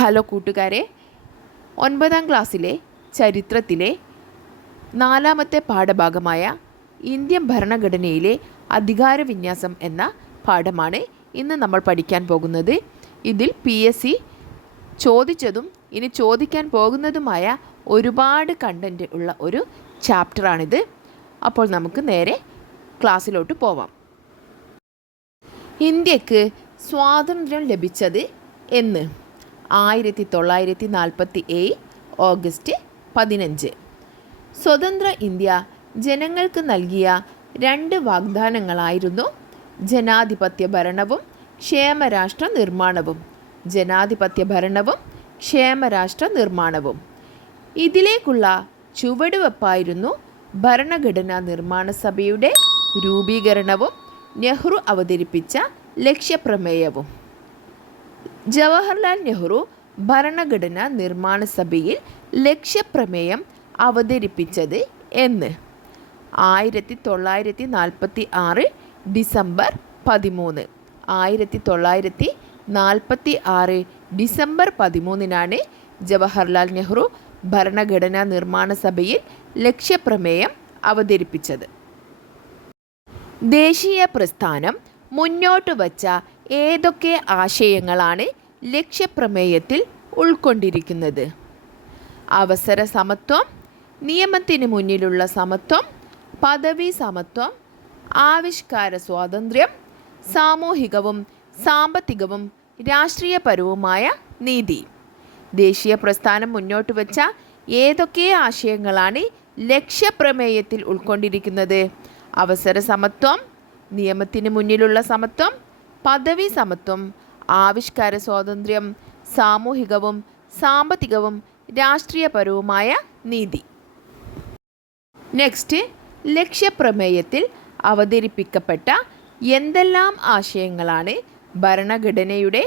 Hello കൂട്ടുകാരെ. ഒൻപതാം ക്ലാസ്സിലെ ചരിത്രത്തിലെ നാലാമത്തെ പാഠഭാഗമായ ഇന്ത്യൻ ഭരണഘടനയിലെ അധികാര വിന്യാസം എന്ന പാഠമാണ് ഇന്ന് നമ്മൾ പഠിക്കാൻ പോകുന്നത്. ഇതിൽ പി എസ് സി ചോദിച്ചതും ഇനി ചോദിക്കാൻ പോകുന്നതുമായ ഒരുപാട് കണ്ടന്റ് ഉള്ള ഒരു ചാപ്റ്ററാണിത് അപ്പോൾ നമുക്ക് നേരെ ക്ലാസ്സിലോട്ട് പോവാം. ഇന്ത്യയ്ക്ക് സ്വാതന്ത്ര്യം ലഭിച്ചത് എന്ന്. ആയിരത്തി തൊള്ളായിരത്തി നാൽപ്പത്തി ഏഴ് ഓഗസ്റ്റ് പതിനഞ്ച്. സ്വതന്ത്ര ഇന്ത്യ ജനങ്ങൾക്ക് നൽകിയ രണ്ട് വാഗ്ദാനങ്ങളായിരുന്നു ജനാധിപത്യ ഭരണവും ക്ഷേമരാഷ്ട്ര നിർമ്മാണവും. ജനാധിപത്യ ഭരണവും ക്ഷേമരാഷ്ട്ര നിർമ്മാണവും. ഇതിലേക്കുള്ള ചുവടുവെപ്പായിരുന്നു ഭരണഘടനാ നിർമ്മാണ സഭയുടെ രൂപീകരണവും നെഹ്റു അവതരിപ്പിച്ച ലക്ഷ്യപ്രമേയവും. ജവഹർലാൽ നെഹ്റു ഭരണഘടനാ നിർമ്മാണ സഭയിൽ ലക്ഷ്യപ്രമേയം അവതരിപ്പിച്ചത് എന്ന്. ആയിരത്തി തൊള്ളായിരത്തി നാൽപ്പത്തി ആറ് ഡിസംബർ പതിമൂന്ന്. ആയിരത്തി തൊള്ളായിരത്തി നാൽപ്പത്തി ആറ് ഡിസംബർ പതിമൂന്നിനാണ് ജവഹർലാൽ നെഹ്റു ഭരണഘടനാ നിർമ്മാണ സഭയിൽ ലക്ഷ്യപ്രമേയം അവതരിപ്പിച്ചത്. ദേശീയ പ്രസ്ഥാനം മുന്നോട്ട് വച്ച ഏതൊക്കെ ആശയങ്ങളാണ് ലക്ഷ്യപ്രമേയത്തിൽ ഉൾക്കൊണ്ടിരിക്കുന്നത്? അവസര സമത്വം നിയമത്തിന് മുന്നിലുള്ള സമത്വം പദവി സമത്വം ആവിഷ്കാര സ്വാതന്ത്ര്യം സാമൂഹികവും സാമ്പത്തികവും രാഷ്ട്രീയപരവുമായ നീതി. ദേശീയ പ്രസ്ഥാനം മുന്നോട്ട് വച്ച ഏതൊക്കെ ആശയങ്ങളാണ് ലക്ഷ്യപ്രമേയത്തിൽ ഉൾക്കൊണ്ടിരിക്കുന്നത്? അവസര സമത്വം നിയമത്തിന് മുന്നിലുള്ള സമത്വം പദവി സമത്വം ആവിഷ്കാര സ്വാതന്ത്ര്യം സാമൂഹികവും സാമ്പത്തികവും രാഷ്ട്രീയപരവുമായ നീതി. നെക്സ്റ്റ് ലക്ഷ്യപ്രമേയത്തിൽ അവതരിപ്പിക്കപ്പെട്ട എന്തെല്ലാം ആശയങ്ങളാണ് ഭരണഘടനയുടെ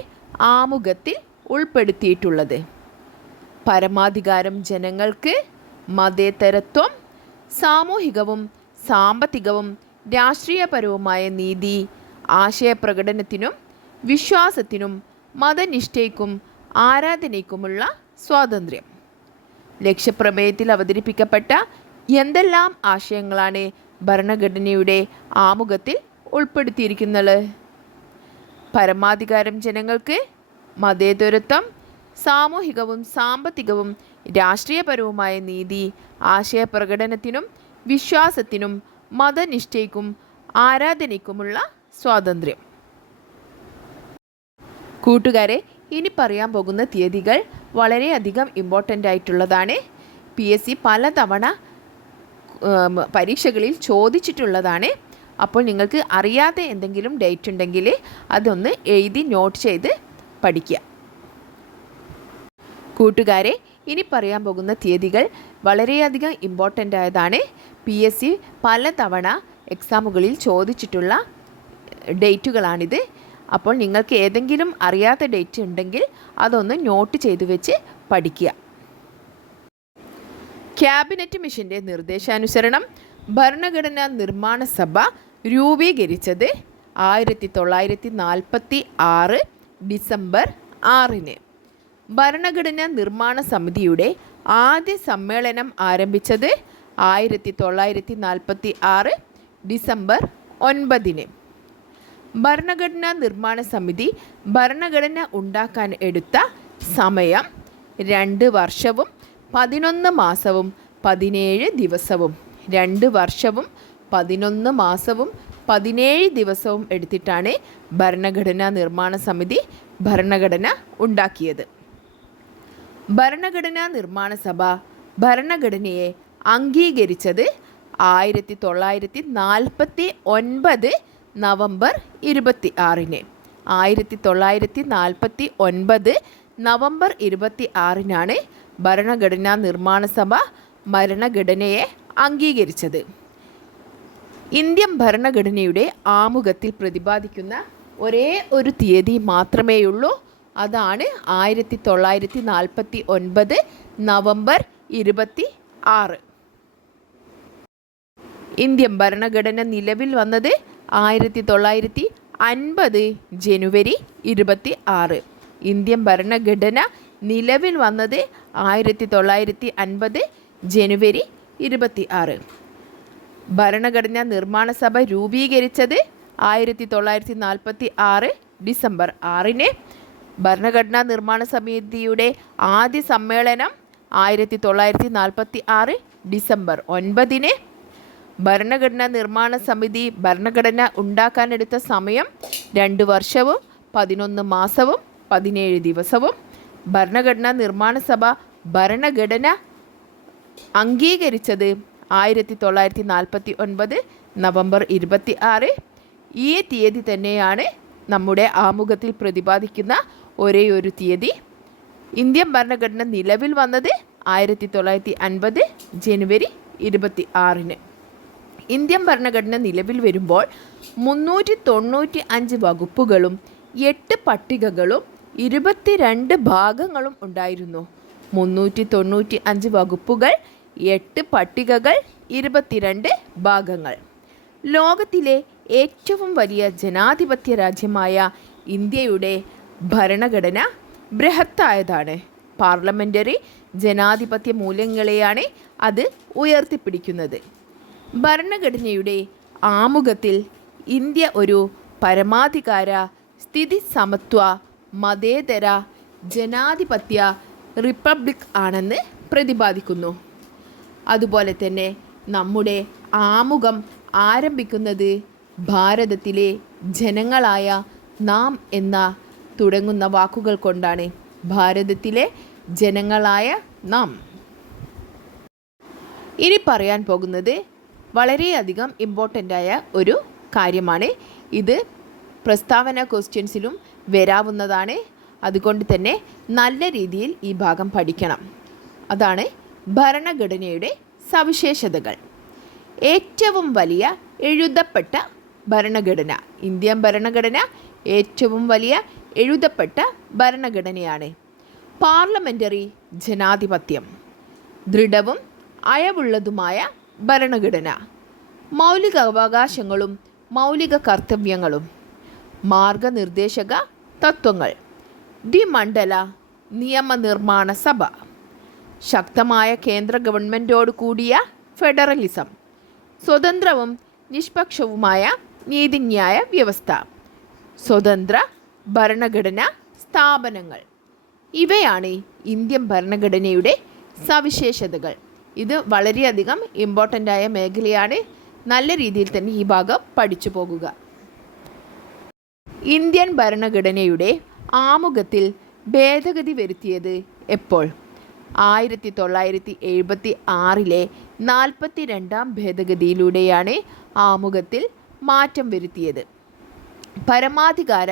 ആമുഖത്തിൽ ഉൾപ്പെടുത്തിയിട്ടുള്ളത്? പരമാധികാരം ജനങ്ങൾക്ക് മതേതരത്വം സാമൂഹികവും സാമ്പത്തികവും രാഷ്ട്രീയപരവുമായ നീതി ആശയപ്രകടനത്തിനും വിശ്വാസത്തിനും മതനിഷ്ഠയ്ക്കും ആരാധനയ്ക്കുമുള്ള സ്വാതന്ത്ര്യം. ലക്ഷ്യപ്രമേയത്തിൽ അവതരിപ്പിക്കപ്പെട്ട എന്തെല്ലാം ആശയങ്ങളാണ് ഭരണഘടനയുടെ ആമുഖത്തിൽ ഉൾപ്പെടുത്തിയിരിക്കുന്നത്? പരമാധികാരം ജനങ്ങൾക്ക് മതേതരത്വം സാമൂഹികവും സാമ്പത്തികവും രാഷ്ട്രീയപരവുമായ നീതി ആശയപ്രകടനത്തിനും വിശ്വാസത്തിനും മതനിഷ്ഠയ്ക്കും ആരാധനയ്ക്കുമുള്ള സ്വാതന്ത്ര്യം. കൂട്ടുകാരെ ഇനി പറയാൻ പോകുന്ന തീയതികൾ വളരെയധികം ഇമ്പോർട്ടന്റ് ആയിട്ടുള്ളതാണ്. പി എസ് സി പലതവണ പരീക്ഷകളിൽ ചോദിച്ചിട്ടുള്ളതാണ്. അപ്പോൾ നിങ്ങൾക്ക് അറിയാതെ എന്തെങ്കിലും ഡേറ്റ് ഉണ്ടെങ്കിൽ അതൊന്ന് എഴുതി നോട്ട് ചെയ്ത് പഠിക്കുക. കൂട്ടുകാരെ ഇനി പറയാൻ പോകുന്ന തീയതികൾ വളരെയധികം ഇമ്പോർട്ടന്റ് ആയതാണ്. പി എസ് സി പലതവണ എക്സാമുകളിൽ ചോദിച്ചിട്ടുള്ള ഡേറ്റുകളാണിത്. അപ്പോൾ നിങ്ങൾക്ക് ഏതെങ്കിലും അറിയാത്ത ഡേറ്റ് ഉണ്ടെങ്കിൽ അതൊന്ന് നോട്ട് ചെയ്ത് വെച്ച് പഠിക്കുക. ക്യാബിനറ്റ് മിഷന്റെ നിർദ്ദേശാനുസരണം ഭരണഘടനാ നിർമ്മാണ സഭ രൂപീകരിച്ചത് ആയിരത്തി തൊള്ളായിരത്തി നാൽപ്പത്തി ആറ് ഡിസംബർ ആറിന്. ഭരണഘടനാ നിർമ്മാണ സമിതിയുടെ ആദ്യ സമ്മേളനം ആരംഭിച്ചത് ആയിരത്തി തൊള്ളായിരത്തി നാൽപ്പത്തി ആറ് ഡിസംബർ ഒൻപതിന്. ഭരണഘടനാ നിർമ്മാണ സമിതി ഭരണഘടന ഉണ്ടാക്കാൻ എടുത്ത സമയം രണ്ട് വർഷവും പതിനൊന്ന് മാസവും പതിനേഴ് ദിവസവും. രണ്ട് വർഷവും പതിനൊന്ന് മാസവും പതിനേഴ് ദിവസവും എടുത്തിട്ടാണ് ഭരണഘടനാ നിർമ്മാണ സമിതി ഭരണഘടന ഉണ്ടാക്കിയത്. ഭരണഘടനാ നിർമ്മാണ സഭ ഭരണഘടനയെ അംഗീകരിച്ചത് ആയിരത്തി തൊള്ളായിരത്തി നാൽപ്പത്തി ഒൻപത് നവംബർ ഇരുപത്തി ആറിന് ആയിരത്തി തൊള്ളായിരത്തി നാൽപ്പത്തി ഒൻപത് നവംബർ ഇരുപത്തി ആറിനാണ് ഭരണഘടനാ നിർമ്മാണ സഭ ഭരണഘടനയെ അംഗീകരിച്ചത്. ഇന്ത്യൻ ഭരണഘടനയുടെ ആമുഖത്തിൽ പ്രതിപാദിക്കുന്ന ഒരേ ഒരു തീയതി മാത്രമേയുള്ളൂ. അതാണ് ആയിരത്തി തൊള്ളായിരത്തി നാൽപ്പത്തി ഒൻപത് നവംബർ ഇരുപത്തി ആറ് ഇന്ത്യൻ ഭരണഘടന നിലവിൽ വന്നത് ആയിരത്തി തൊള്ളായിരത്തി അൻപത് ജനുവരി ഇരുപത്തി ആറ് ഇന്ത്യൻ ഭരണഘടന നിലവിൽ വന്നത് ആയിരത്തി തൊള്ളായിരത്തി അൻപത് ജനുവരി ഇരുപത്തി ആറ് ഭരണഘടനാ നിർമ്മാണ സഭ രൂപീകരിച്ചത് ആയിരത്തി തൊള്ളായിരത്തി നാൽപ്പത്തി ആറ് ഡിസംബർ ആറിന്. ഭരണഘടനാ നിർമ്മാണ സമിതിയുടെ ആദ്യ സമ്മേളനം ആയിരത്തി തൊള്ളായിരത്തി നാൽപ്പത്തി ആറ് ഡിസംബർ ഒൻപതിന്. ഭരണഘടനാ നിർമ്മാണ സമിതി ഭരണഘടന ഉണ്ടാക്കാനെടുത്ത സമയം രണ്ട് വർഷവും പതിനൊന്ന് മാസവും പതിനേഴ് ദിവസവും. ഭരണഘടനാ നിർമ്മാണ സഭ ഭരണഘടന അംഗീകരിച്ചത് ആയിരത്തി തൊള്ളായിരത്തി നാൽപ്പത്തി ഒൻപത് നവംബർ ഇരുപത്തി ആറ് ഈ തീയതി തന്നെയാണ് നമ്മുടെ ആമുഖത്തിൽ പ്രതിപാദിക്കുന്ന ഒരേ ഒരു തീയതി. ഇന്ത്യൻ ഭരണഘടന നിലവിൽ വന്നത് ആയിരത്തി തൊള്ളായിരത്തി അൻപത് ജനുവരി ഇരുപത്തി ആറിന് ഇന്ത്യൻ ഭരണഘടന നിലവിൽ വരുമ്പോൾ മുന്നൂറ്റി തൊണ്ണൂറ്റി അഞ്ച് വകുപ്പുകളും എട്ട് പട്ടികകളും ഇരുപത്തിരണ്ട് ഭാഗങ്ങളും ഉണ്ടായിരുന്നു. മുന്നൂറ്റി തൊണ്ണൂറ്റി അഞ്ച് വകുപ്പുകൾ എട്ട് പട്ടികകൾ ഇരുപത്തിരണ്ട് ഭാഗങ്ങൾ. ലോകത്തിലെ ഏറ്റവും വലിയ ജനാധിപത്യ രാജ്യമായ ഇന്ത്യയുടെ ഭരണഘടന ബൃഹത്തായതാണ്. പാർലമെന്ററി ജനാധിപത്യ മൂല്യങ്ങളെയാണ് അത് ഉയർത്തിപ്പിടിക്കുന്നത്. ഭരണഘടനയുടെ ആമുഖത്തിൽ ഇന്ത്യ ഒരു പരമാധികാര സ്ഥിതി സമത്വ മതേതര ജനാധിപത്യ റിപ്പബ്ലിക് ആണെന്ന് പ്രതിപാദിക്കുന്നു. അതുപോലെ തന്നെ നമ്മുടെ ആമുഖം ആരംഭിക്കുന്നത് ഭാരതത്തിലെ ജനങ്ങളായ നാം എന്ന തുടങ്ങുന്ന വാക്കുകൾ കൊണ്ടാണ്. ഭാരതത്തിലെ ജനങ്ങളായ നാം. ഇനി പറയാൻ പോകുന്നത് വളരെയധികം ഇമ്പോർട്ടന്റ് ആയ ഒരു കാര്യമാണ്. ഇത് പ്രസ്താവന ക്വസ്റ്റ്യൻസിലും വരാവുന്നതാണ്. അതുകൊണ്ട് തന്നെ നല്ല രീതിയിൽ ഈ ഭാഗം പഠിക്കണം. അതാണ് ഭരണഘടനയുടെ സവിശേഷതകൾ. ഏറ്റവും വലിയ എഴുതപ്പെട്ട ഭരണഘടന. ഇന്ത്യൻ ഭരണഘടന ഏറ്റവും വലിയ എഴുതപ്പെട്ട ഭരണഘടനയാണ്. പാർലമെന്ററി ജനാധിപത്യം. ദൃഢവും അയവുള്ളതുമായ ഭരണഘടന മൗലിക അവകാശങ്ങളും മൗലിക കർത്തവ്യങ്ങളും മാർഗനിർദ്ദേശക തത്വങ്ങൾ ദി മണ്ഡല നിയമനിർമ്മാണ സഭ ശക്തമായ കേന്ദ്ര ഗവൺമെന്റോട് കൂടിയ ഫെഡറലിസം സ്വതന്ത്രവും നിഷ്പക്ഷവുമായ നീതിന്യായ വ്യവസ്ഥ സ്വതന്ത്ര ഭരണഘടന സ്ഥാപനങ്ങൾ. ഇവയാണ് ഇന്ത്യൻ ഭരണഘടനയുടെ സവിശേഷതകൾ. ഇത് വളരെയധികം ഇമ്പോർട്ടന്റ് ആയ മേഖലയാണ്. നല്ല രീതിയിൽ തന്നെ ഈ ഭാഗം പഠിച്ചു പോകുക. ഇന്ത്യൻ ഭരണഘടനയുടെ ആമുഖത്തിൽ ഭേദഗതി വരുത്തിയത് എപ്പോൾ? ആയിരത്തി തൊള്ളായിരത്തി എഴുപത്തി ആറിലെ നാൽപ്പത്തി രണ്ടാം ഭേദഗതിയിലൂടെയാണ് ആമുഖത്തിൽ മാറ്റം വരുത്തിയത്. പരമാധികാര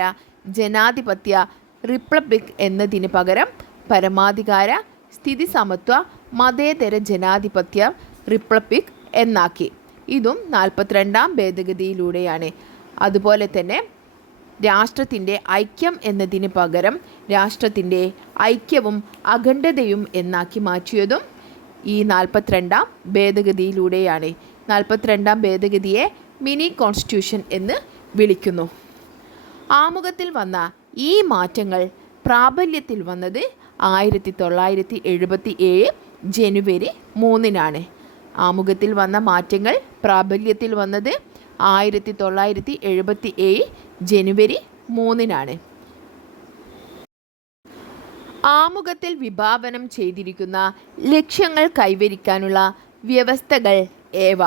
ജനാധിപത്യ റിപ്പബ്ലിക് എന്നതിന് പകരം പരമാധികാര സ്ഥിതി സമത്വ മതേതര ജനാധിപത്യ റിപ്പബ്ലിക് എന്നാക്കി. ഇതും നാൽപ്പത്തിരണ്ടാം ഭേദഗതിയിലൂടെയാണ്. അതുപോലെ തന്നെ രാഷ്ട്രത്തിന്റെ ഐക്യം എന്നതിന് പകരം രാഷ്ട്രത്തിന്റെ ഐക്യവും അഖണ്ഡതയും എന്നാക്കി മാറ്റിയതും ഈ നാൽപ്പത്തിരണ്ടാം ഭേദഗതിയിലൂടെയാണ്. നാൽപ്പത്തിരണ്ടാം ഭേദഗതിയെ മിനി കോൺസ്റ്റിറ്റ്യൂഷൻ എന്ന് വിളിക്കുന്നു. ആമുഖത്തിൽ വന്ന ഈ മാറ്റങ്ങൾ പ്രാബല്യത്തിൽ വന്നത് ആയിരത്തി തൊള്ളായിരത്തി എഴുപത്തി ഏഴ് ജനുവരി മൂന്നിനാണ്. ആമുഖത്തിൽ വന്ന മാറ്റങ്ങൾ പ്രാബല്യത്തിൽ വന്നത് ആയിരത്തി തൊള്ളായിരത്തി എഴുപത്തി ഏഴ് ജനുവരി മൂന്നിനാണ്. ആമുഖത്തിൽ വിഭാവനം ചെയ്തിരിക്കുന്ന ലക്ഷ്യങ്ങൾ കൈവരിക്കാനുള്ള വ്യവസ്ഥകൾ ഏവ?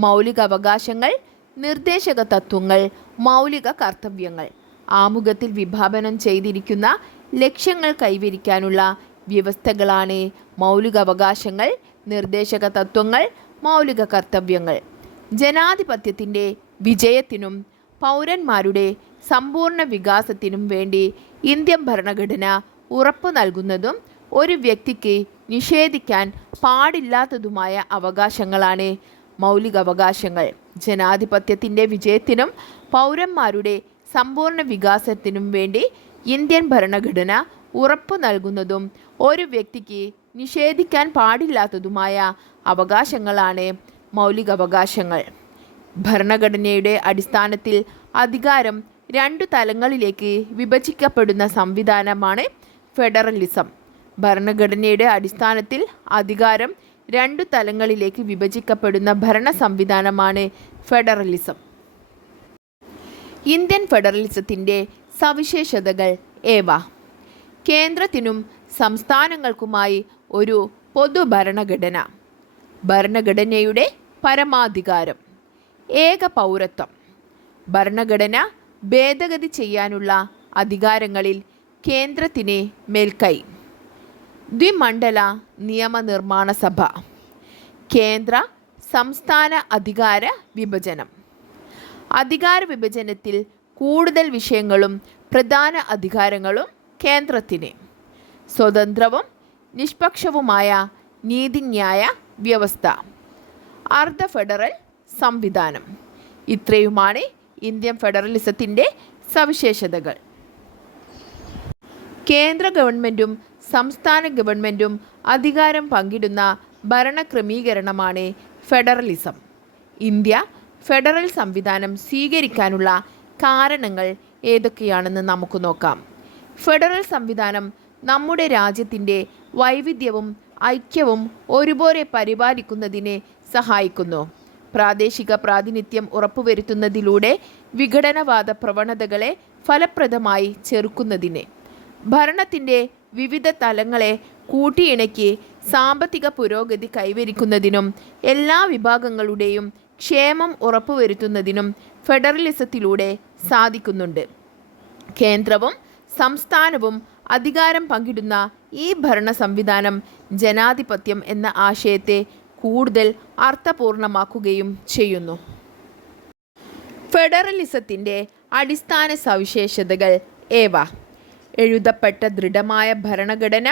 മൗലിക അവകാശങ്ങൾ നിർദ്ദേശക തത്വങ്ങൾ മൗലിക കർത്തവ്യങ്ങൾ. ആമുഖത്തിൽ വിഭാവനം ചെയ്തിരിക്കുന്ന ലക്ഷ്യങ്ങൾ കൈവരിക്കാനുള്ള വ്യവസ്ഥകളാണ് മൗലിക അവകാശങ്ങൾ നിർദ്ദേശക തത്വങ്ങൾ മൗലിക കർത്തവ്യങ്ങൾ ജനാധിപത്യത്തിന്റെ വിജയത്തിനും പൗരന്മാരുടെ സമ്പൂർണ വികാസത്തിനും വേണ്ടി ഇന്ത്യൻ ഭരണഘടന ഉറപ്പു നൽകുന്നതും ഒരു വ്യക്തിക്ക് നിഷേധിക്കാൻ പാടില്ലാത്തതുമായ അവകാശങ്ങളാണ് മൗലികാവകാശങ്ങൾ. ജനാധിപത്യത്തിന്റെ വിജയത്തിനും പൗരന്മാരുടെ സമ്പൂർണ വികാസത്തിനും വേണ്ടി ഇന്ത്യൻ ഭരണഘടന ഉറപ്പു നൽകുന്നതും ഒരു വ്യക്തിക്ക് നിഷേധിക്കാൻ പാടില്ലാത്തതുമായ അവകാശങ്ങളാണ് മൗലികാവകാശങ്ങൾ. ഭരണഘടനയുടെ അടിസ്ഥാനത്തിൽ അധികാരം രണ്ടു തലങ്ങളിലേക്ക് വിഭജിക്കപ്പെടുന്ന സംവിധാനമാണ് ഫെഡറലിസം. ഭരണഘടനയുടെ അടിസ്ഥാനത്തിൽ അധികാരം രണ്ടു തലങ്ങളിലേക്ക് വിഭജിക്കപ്പെടുന്ന ഭരണ സംവിധാനമാണ് ഫെഡറലിസം. ഇന്ത്യൻ ഫെഡറലിസത്തിന്റെ സവിശേഷതകൾ ഏവ? കേന്ദ്രത്തിനും സംസ്ഥാനങ്ങൾക്കുമായി ഒരു പൊതുഭരണഘടന. ഭരണഘടനയുടെ പരമാധികാരം. ഏക പൗരത്വം. ഭരണഘടന ഭേദഗതി ചെയ്യാനുള്ള അധികാരങ്ങളിൽ കേന്ദ്രത്തിന് മേൽക്കൈ. ദ്വിമണ്ഡല നിയമനിർമ്മാണ സഭ. കേന്ദ്ര സംസ്ഥാന അധികാര വിഭജനം. അധികാര വിഭജനത്തിൽ കൂടുതൽ വിഷയങ്ങളും പ്രധാന അധികാരങ്ങളും കേന്ദ്രത്തിന്. സ്വതന്ത്രവും നിഷ്പക്ഷവുമായ നീതിന്യായ വ്യവസ്ഥ. അർദ്ധ ഫെഡറൽ സംവിധാനം. ഇത്രയുമാണ് ഇന്ത്യൻ ഫെഡറലിസത്തിന്റെ സവിശേഷതകൾ. കേന്ദ്ര ഗവൺമെന്റും സംസ്ഥാന ഗവൺമെന്റും അധികാരം പങ്കിടുന്ന ഭരണക്രമീകരണമാണ് ഫെഡറലിസം. ഇന്ത്യ ഫെഡറൽ സംവിധാനം സ്വീകരിക്കാനുള്ള കാരണങ്ങൾ ഏതൊക്കെയാണെന്ന് നമുക്ക് നോക്കാം. ഫെഡറൽ സംവിധാനം നമ്മുടെ രാജ്യത്തിന്റെ വൈവിധ്യവും ഐക്യവും ഒരുപോലെ പരിപാലിക്കുന്നതിന് സഹായിക്കുന്നു. പ്രാദേശിക പ്രാതിനിധ്യം ഉറപ്പുവരുത്തുന്നതിലൂടെ വിഘടനവാദ പ്രവണതകളെ ഫലപ്രദമായി ചെറുക്കുന്നതിന്. ഭരണത്തിന്റെ വിവിധ തലങ്ങളെ കൂട്ടിയിണക്കി സാമ്പത്തിക പുരോഗതി കൈവരിക്കുന്നതിനും എല്ലാ വിഭാഗങ്ങളുടെയും ക്ഷേമം ഉറപ്പുവരുത്തുന്നതിനും ഫെഡറലിസത്തിലൂടെ സാധിക്കുന്നുണ്ട്. കേന്ദ്രവും സംസ്ഥാനവും അധികാരം പങ്കിടുന്ന ഈ ഭരണ സംവിധാനം ജനാധിപത്യം എന്ന ആശയത്തെ കൂടുതൽ അർത്ഥപൂർണമാക്കുകയും ചെയ്യുന്നു. ഫെഡറലിസത്തിന്റെ അടിസ്ഥാന സവിശേഷതകൾ ഏവ? എഴുതപ്പെട്ട ദൃഢമായ ഭരണഘടന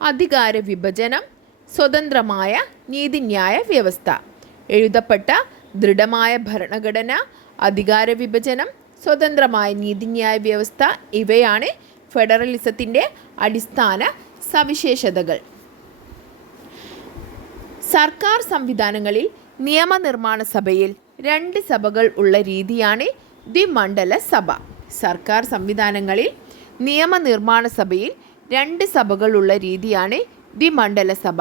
അധികാര വിഭജനം സ്വതന്ത്രമായ നീതിന്യായ വ്യവസ്ഥ. എഴുതപ്പെട്ട ദൃഢമായ ഭരണഘടന അധികാര വിഭജനം സ്വതന്ത്രമായ നീതിന്യായ വ്യവസ്ഥ ഇവയാണ് ഫെഡറലിസത്തിന്റെ അടിസ്ഥാന സവിശേഷതകൾ. സർക്കാർ സംവിധാനങ്ങളിൽ നിയമനിർമ്മാണ സഭയിൽ രണ്ട് സഭകൾ ഉള്ള രീതിയാണ് ദ്വിമണ്ഡല സഭ. സർക്കാർ സംവിധാനങ്ങളിൽ നിയമനിർമ്മാണ സഭയിൽ രണ്ട് സഭകളുള്ള രീതിയാണ് ദ്വിമണ്ഡല സഭ.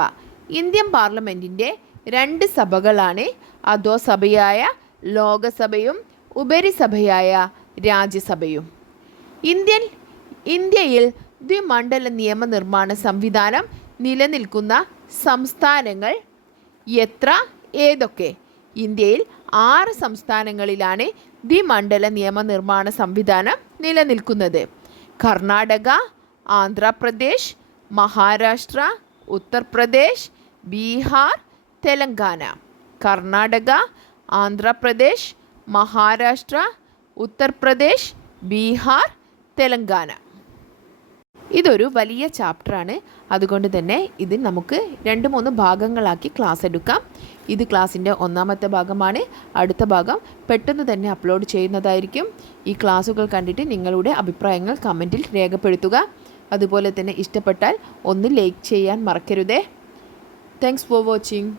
ഇന്ത്യൻ പാർലമെന്റിന്റെ രണ്ട് സഭകളാണ് അധോസഭയായ ലോകസഭയും ഉപരിസഭയായ രാജ്യസഭയും. ഇന്ത്യൻ ഇന്ത്യയിൽ ദ്വിമണ്ഡല നിയമനിർമ്മാണ സംവിധാനം നിലനിൽക്കുന്ന സംസ്ഥാനങ്ങൾ എത്ര? ഏതൊക്കെ? ഇന്ത്യയിൽ ആറ് സംസ്ഥാനങ്ങളിലാണ് ദ്വിമണ്ഡല നിയമനിർമ്മാണ സംവിധാനം നിലനിൽക്കുന്നത്. കർണാടക ആന്ധ്രാപ്രദേശ് മഹാരാഷ്ട്ര ഉത്തർപ്രദേശ് ബീഹാർ തെലങ്കാന. കർണാടക ആന്ധ്രാപ്രദേശ് മഹാരാഷ്ട്ര ഉത്തർപ്രദേശ് ബീഹാർ തെലങ്കാന. ഇതൊരു വലിയ ചാപ്റ്ററാണ് അതുകൊണ്ട് തന്നെ ഇത് നമുക്ക് രണ്ട് മൂന്ന് ഭാഗങ്ങളാക്കി ക്ലാസ് എടുക്കാം. ഇത് ക്ലാസ്സിന്റെ ഒന്നാമത്തെ ഭാഗമാണ്. അടുത്ത ഭാഗം പെട്ടെന്ന് തന്നെ അപ്ലോഡ് ചെയ്യുന്നതായിരിക്കും. ഈ ക്ലാസ്സുകൾ കണ്ടിട്ട് നിങ്ങളുടെ അഭിപ്രായങ്ങൾ കമന്റിൽ രേഖപ്പെടുത്തുക. അതുപോലെ തന്നെ ഇഷ്ടപ്പെട്ടാൽ ഒന്ന് ലൈക്ക് ചെയ്യാൻ മറക്കരുതേ. Thanks for watching